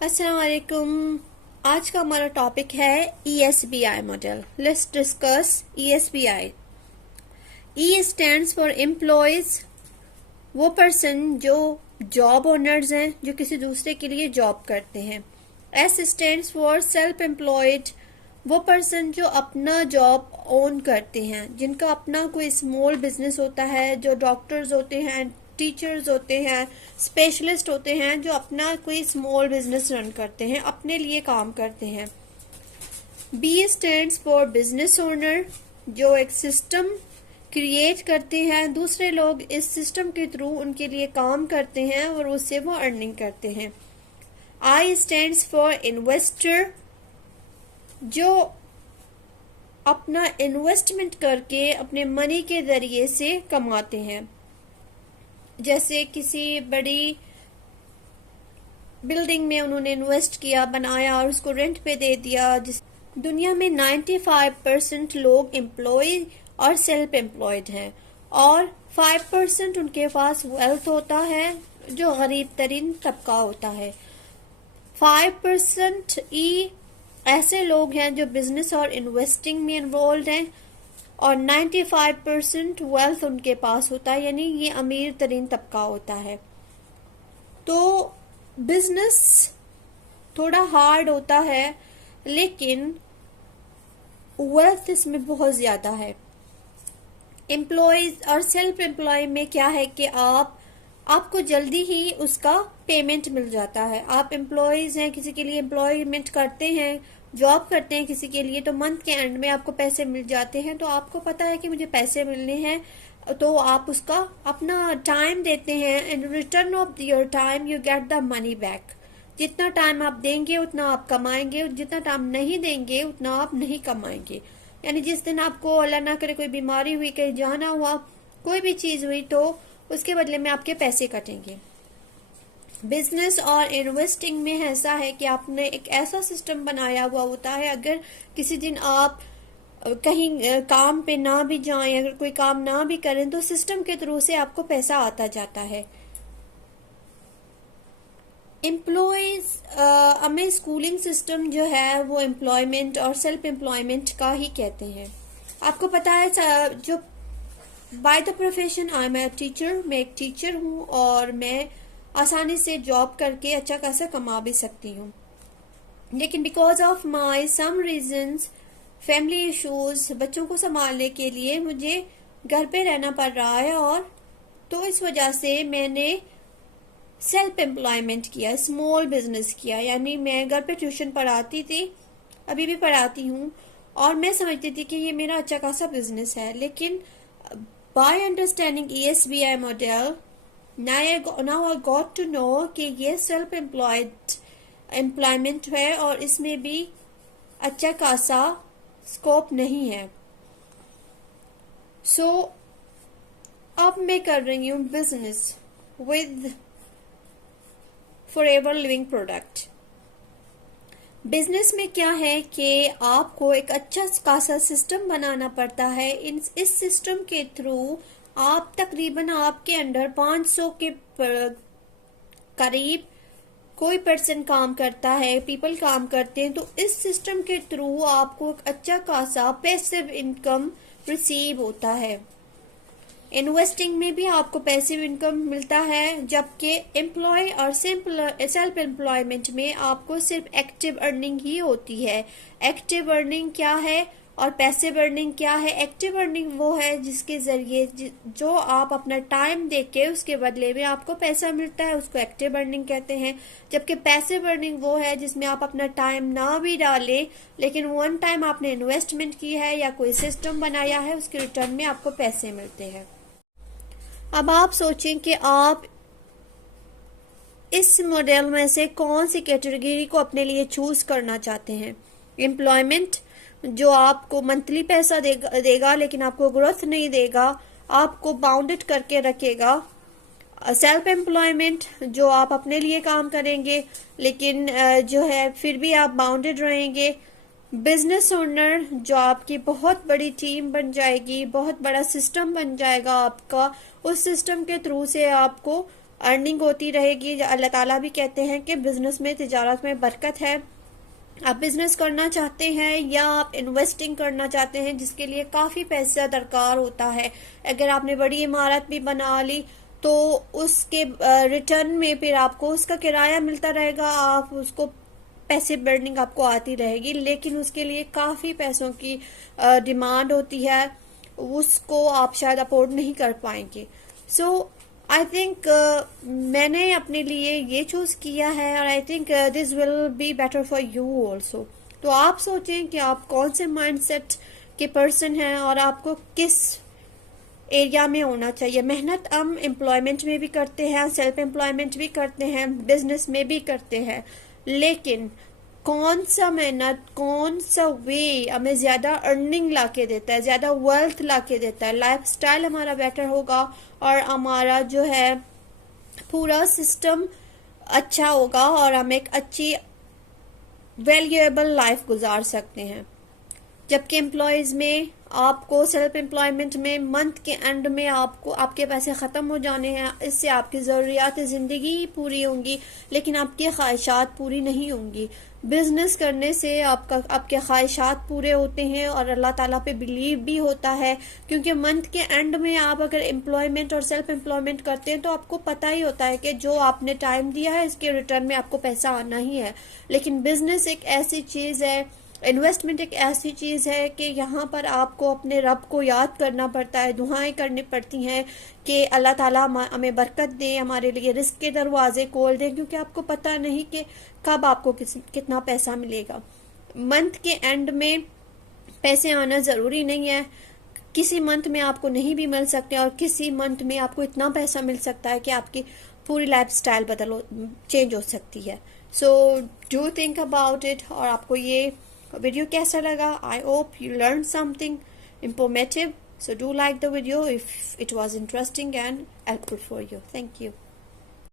अस्सलाम वालेकुम। आज का हमारा टॉपिक है ESBI model. Let's discuss ESBI। E stands for employees, वो पर्सन जो जॉब ओनर्स हैं, जो किसी दूसरे के लिए जॉब करते हैं। S stands for self employed, वो पर्सन जो अपना जॉब ओन करते हैं, जिनका अपना कोई स्मॉल बिजनेस होता है, जो डॉक्टर्स होते हैं, टीचर्स होते हैं, स्पेशलिस्ट होते हैं, जो अपना कोई स्मॉल बिजनेस रन करते हैं, अपने लिए काम करते हैं। B stands for business owner, जो एक सिस्टम क्रिएट करते हैं, दूसरे लोग इस सिस्टम के थ्रू उनके लिए काम करते हैं और उससे वो अर्निंग करते हैं। I स्टैंड्स फॉर इन्वेस्टर, जो अपना इन्वेस्टमेंट करके अपने मनी के जरिए से कमाते हैं। जैसे किसी बड़ी बिल्डिंग में उन्होंने इन्वेस्ट किया, बनाया और उसको रेंट पे दे दिया। जिस दुनिया में 95% लोग एम्प्लॉय और सेल्फ एम्प्लॉयड हैं और 5% उनके पास वेल्थ होता है, जो गरीब तरीन तबका होता है। 5% ही ऐसे लोग हैं जो बिजनेस और इन्वेस्टिंग में इन्वॉल्व हैं और 95% वेल्थ उनके पास होता है, यानी ये अमीर तरीन तबका होता है। तो बिजनेस थोड़ा हार्ड होता है, लेकिन वेल्थ इसमें बहुत ज्यादा है। एम्प्लॉयज और सेल्फ एम्प्लॉय में क्या है कि आपको जल्दी ही उसका पेमेंट मिल जाता है। आप एम्प्लॉयज हैं, किसी के लिए एम्प्लॉयमेंट करते हैं, जॉब करते हैं किसी के लिए, तो मंथ के एंड में आपको पैसे मिल जाते हैं। तो आपको पता है कि मुझे पैसे मिलने हैं, तो आप उसका अपना टाइम देते हैं। In return of your time you get the money back. जितना टाइम आप देंगे उतना आप कमाएंगे, जितना टाइम नहीं देंगे उतना आप नहीं कमाएंगे। यानी जिस दिन आपको अल्लाह ना करे कोई बीमारी हुई, कहीं जाना हुआ, कोई भी चीज हुई, तो उसके बदले में आपके पैसे कटेंगे। बिजनेस और इन्वेस्टिंग में ऐसा है कि आपने एक ऐसा सिस्टम बनाया हुआ होता है, अगर किसी दिन आप कहीं काम पे ना भी जाएं, अगर कोई काम ना भी करें, तो सिस्टम के थ्रू से आपको पैसा आता जाता है। एम्प्लॉयज हमें स्कूलिंग सिस्टम जो है वो एम्प्लॉयमेंट और सेल्फ एम्प्लॉयमेंट का ही कहते हैं। आपको पता है जो by the profession I am a teacher, मैं एक टीचर हूँ और मैं आसानी से जॉब करके अच्छा खासा कमा भी सकती हूँ, लेकिन because of my some reasons, family issues, बच्चों को संभालने के लिए मुझे घर पे रहना पड़ रहा है, और तो इस वजह से मैंने सेल्फ एम्प्लॉयमेंट किया, स्मॉल बिजनेस किया। यानी मैं घर पे ट्यूशन पढ़ाती थी, अभी भी पढ़ाती हूँ, और मैं समझती थी कि ये मेरा अच्छा खासा बिजनेस है। लेकिन by understanding ESBI model, now I got to know कि ये सेल्फ एम्प्लॉयमेंट है और इसमें भी अच्छा खासा स्कोप नहीं है। सो अब मैं कर रही हूँ business with forever living product. Business में क्या है कि आपको एक अच्छा खासा सिस्टम बनाना पड़ता है। इस सिस्टम के थ्रू आप तकरीबन आपके अंडर 500 के करीब कोई पर्सन काम करता है, पीपल काम करते हैं। तो इस सिस्टम के थ्रू आपको एक अच्छा खासा पैसिव इनकम रिसीव होता है। इन्वेस्टिंग में भी आपको पैसिव इनकम मिलता है, जबकि एम्प्लॉय और सेल्फ एम्प्लॉयमेंट में आपको सिर्फ एक्टिव अर्निंग ही होती है। एक्टिव अर्निंग क्या है और पैसिव अर्निंग क्या है? एक्टिव अर्निंग वो है जिसके जरिए जो आप अपना टाइम देके उसके बदले में आपको पैसा मिलता है, उसको एक्टिव अर्निंग कहते हैं। जबकि पैसिव अर्निंग वो है जिसमें आप अपना टाइम ना भी डालें, लेकिन वन टाइम आपने इन्वेस्टमेंट की है या कोई सिस्टम बनाया है, उसके रिटर्न में आपको पैसे मिलते हैं। अब आप सोचें कि आप इस मॉडल में से कौन सी कैटेगरी को अपने लिए चूज करना चाहते हैं। एम्प्लॉयमेंट जो आपको मंथली पैसा देगा लेकिन आपको ग्रोथ नहीं देगा, आपको बाउंडेड करके रखेगा। सेल्फ एम्प्लॉयमेंट जो आप अपने लिए काम करेंगे लेकिन जो है फिर भी आप बाउंडेड रहेंगे। बिजनेस ओनर जो आपकी बहुत बड़ी टीम बन जाएगी, बहुत बड़ा सिस्टम बन जाएगा आपका, उस सिस्टम के थ्रू से आपको अर्निंग होती रहेगी। अल्लाह ताला भी कहते हैं कि बिजनेस में, तिजारत में बरकत है। आप बिजनेस करना चाहते हैं या आप इन्वेस्टिंग करना चाहते हैं जिसके लिए काफ़ी पैसा दरकार होता है, अगर आपने बड़ी इमारत भी बना ली तो उसके रिटर्न में फिर आपको उसका किराया मिलता रहेगा, आप उसको पैसे बर्निंग आपको आती रहेगी, लेकिन उसके लिए काफ़ी पैसों की डिमांड होती है, उसको आप शायद अफोर्ड नहीं कर पाएंगे। सो आई थिंक मैंने अपने लिए ये चूज़ किया है और I think this will be better for you also. तो आप सोचें कि आप कौन से माइंडसेट के पर्सन हैं और आपको किस एरिया में होना चाहिए। मेहनत हम एम्प्लॉयमेंट में भी करते हैं, सेल्फ एम्प्लॉयमेंट भी करते हैं, बिजनेस में भी करते हैं, लेकिन कौन सा मेहनत, कौन सा वे हमें ज़्यादा अर्निंग ला के देता है, ज़्यादा वेल्थ ला के देता है, लाइफस्टाइल हमारा बेटर होगा और हमारा जो है पूरा सिस्टम अच्छा होगा और हम एक अच्छी वैल्यूएबल लाइफ गुजार सकते हैं। जबकि एम्प्लॉयज़ में आपको, सेल्फ एम्प्लॉयमेंट में मंथ के एंड में आपको आपके पैसे ख़त्म हो जाने हैं, इससे आपकी ज़रूरियात ज़िंदगी पूरी होंगी लेकिन आपकी ख्वाहिशात पूरी नहीं होंगी। बिजनेस करने से आपके ख्वाहिशात पूरे होते हैं और अल्लाह ताला पे बिलीव भी होता है, क्योंकि मंथ के एंड में आप अगर एम्प्लॉयमेंट और सेल्फ एम्प्लॉयमेंट करते हैं तो आपको पता ही होता है कि जो आपने टाइम दिया है इसके रिटर्न में आपको पैसा आना ही है। लेकिन बिजनेस एक ऐसी चीज़ है, इन्वेस्टमेंट एक ऐसी चीज़ है कि यहाँ पर आपको अपने रब को याद करना पड़ता है, दुआएं करनी पड़ती हैं कि अल्लाह ताला हमें बरकत दे, हमारे लिए रिस्क के दरवाजे खोल दे, क्योंकि आपको पता नहीं कि कब आपको कितना पैसा मिलेगा। मंथ के एंड में पैसे आना ज़रूरी नहीं है, किसी मंथ में आपको नहीं भी मिल सकते और किसी मंथ में आपको इतना पैसा मिल सकता है कि आपकी पूरी लाइफस्टाइल चेंज हो सकती है। So do think about it. और आपको ये वीडियो कैसा लगा? I hope you learn something informative, so do like the video if it was interesting and helpful for you. Thank you.